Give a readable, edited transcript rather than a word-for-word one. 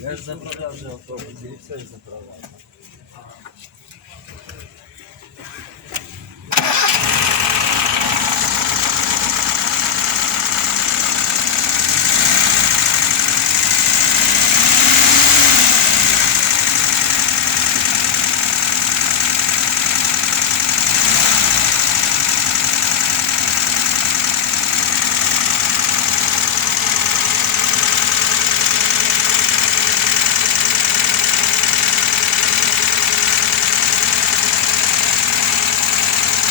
Я ж заправляв вже автобус, і все ж заправляв.